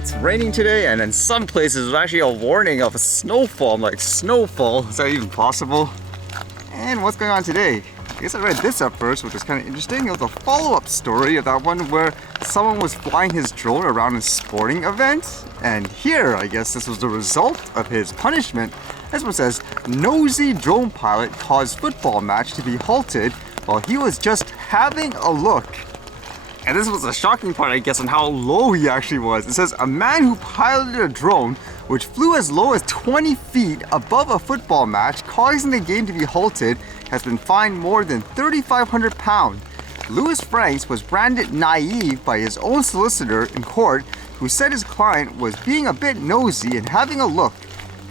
It's raining today, and in some places there's actually a warning of a snowfall. I'm like, snowfall? Is that even possible? And what's going on today? I guess I read this up first, which was kind of interesting. It was a follow-up story of that one where someone was flying his drone around a sporting event. And here, I guess this was the result of his punishment. This one says, nosy drone pilot caused football match to be halted while he was just having a look. And this was the shocking part, I guess, on how low he actually was. It says, a man who piloted a drone which flew as low as 20 feet above a football match, causing the game to be halted, has been fined more than £3,500. Louis Franks was branded naive by his own solicitor in court, who said his client was being a bit nosy and having a look.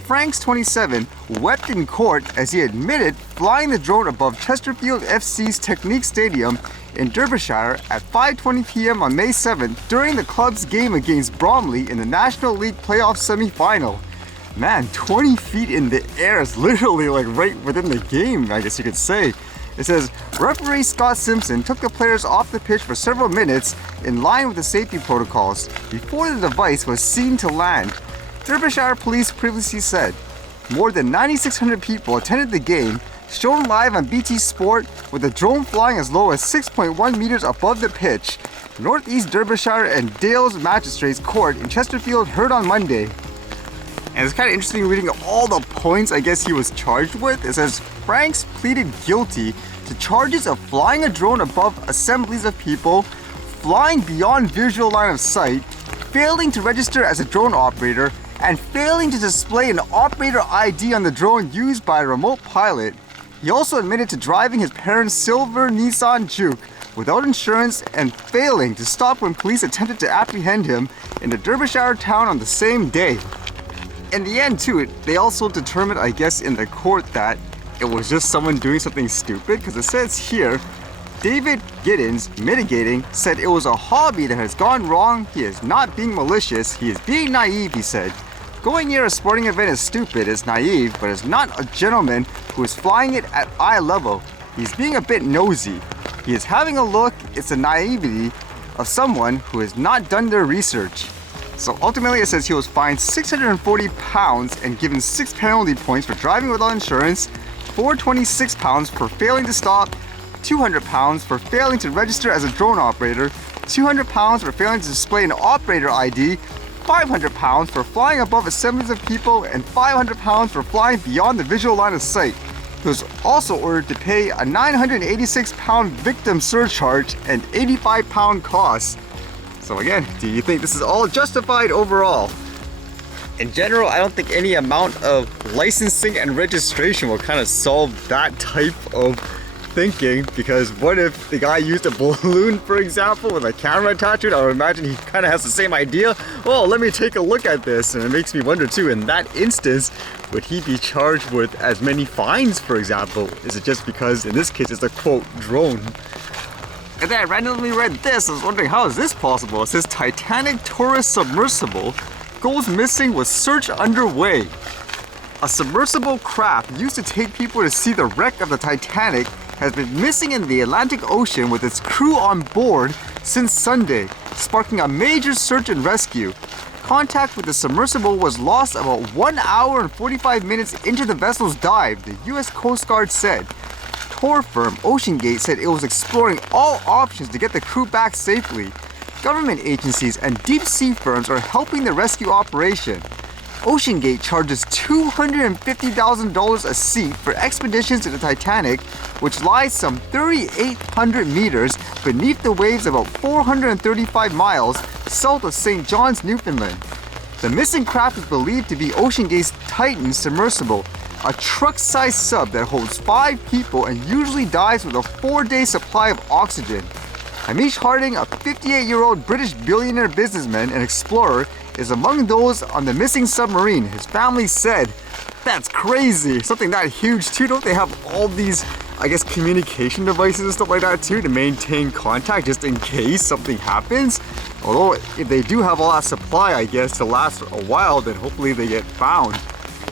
Franks, 27, wept in court as he admitted flying the drone above Chesterfield FC's Technique Stadium in Derbyshire at 5:20 p.m. on May 7th during the club's game against Bromley in the National League playoff semi-final. Man, 20 feet in the air is literally like right within the game, I guess you could say. It says, referee Scott Simpson took the players off the pitch for several minutes in line with the safety protocols before the device was seen to land. Derbyshire police previously said more than 9,600 people attended the game, shown live on BT Sport, with the drone flying as low as 6.1 meters above the pitch. Northeast Derbyshire and Dales Magistrates Court in Chesterfield heard on Monday. And it's kind of interesting reading all the points I guess he was charged with. It says Franks pleaded guilty to charges of flying a drone above assemblies of people, flying beyond visual line of sight, failing to register as a drone operator, and failing to display an operator ID on the drone used by a remote pilot. He also admitted to driving his parents' silver Nissan Juke without insurance and failing to stop when police attempted to apprehend him in a Derbyshire town on the same day. In the end too, they also determined, I guess, in the court that it was just someone doing something stupid, because it says here, David Giddens, mitigating, said it was a hobby that has gone wrong. He is not being malicious, he is being naive, he said. Going near a sporting event is stupid, is naive, but is not a gentleman who is flying it at eye level. He's being a bit nosy. He is having a look. It's the naivety of someone who has not done their research. So ultimately it says he was fined £640 and given 6 penalty points for driving without insurance, £426 for failing to stop, £200 for failing to register as a drone operator, £200 for failing to display an operator ID, £500 for flying above assemblies of people, and £500 for flying beyond the visual line of sight. He was also ordered to pay a £986 victim surcharge and £85 costs. So again, do you think this is all justified overall? In general, I don't think any amount of licensing and registration will kind of solve that type of thinking, because what if the guy used a balloon, for example, with a camera attached to it? I would imagine he kind of has the same idea. Oh, let me take a look at this. And it makes me wonder too, in that instance, would he be charged with as many fines, for example? Is it just because in this case it's a quote drone? And then I randomly read this. I was wondering, how is this possible? It says Titanic tourist submersible goes missing with search underway. A submersible craft used to take people to see the wreck of the Titanic has been missing in the Atlantic Ocean with its crew on board since Sunday, sparking a major search and rescue. Contact with the submersible was lost about 1 hour and 45 minutes into the vessel's dive, the U.S. Coast Guard said. Tour firm OceanGate said it was exploring all options to get the crew back safely. Government agencies and deep sea firms are helping the rescue operation. OceanGate charges $250,000 a seat for expeditions to the Titanic, which lies some 3,800 meters beneath the waves about 435 miles south of St. John's, Newfoundland. The missing craft is believed to be OceanGate's Titan submersible, a truck-sized sub that holds 5 people and usually dives with a 4-day supply of oxygen. Hamish Harding, a 58-year-old British billionaire businessman and explorer, is among those on the missing submarine. His family said, "That's crazy. Something that huge too. Don't they have all these, I guess, communication devices and stuff like that too to maintain contact just in case something happens?" Although if they do have all that supply, I guess, to last a while, then hopefully they get found.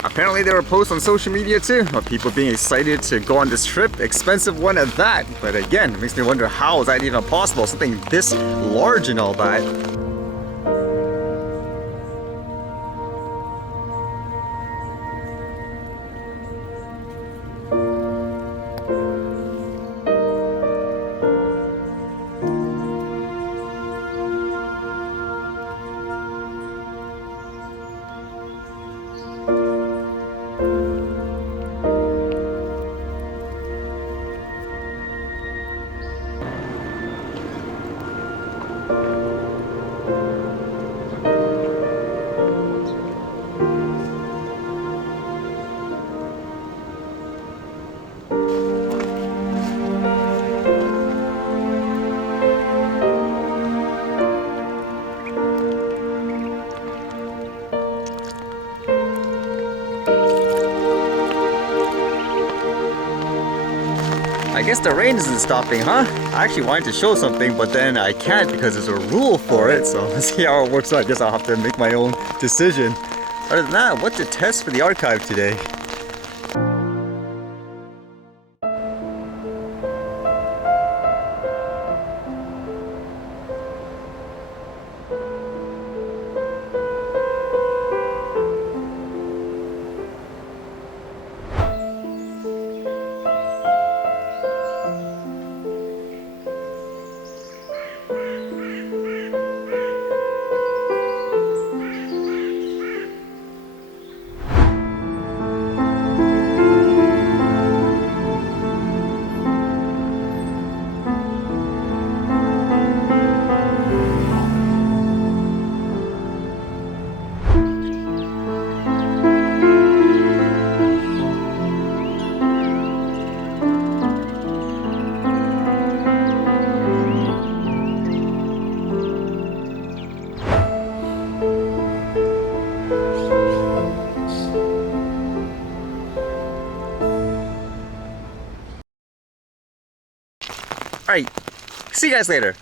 Apparently there were posts on social media too of people being excited to go on this trip, expensive one at that. But again, it makes me wonder, how is that even possible? Something this large and all that. guess the rain isn't stopping, huh? I actually wanted to show something, but then I can't because there's a rule for it, so let's see how it works out. I guess I'll have to make my own decision. Other than that, what to test for the archive today? Alright, see you guys later.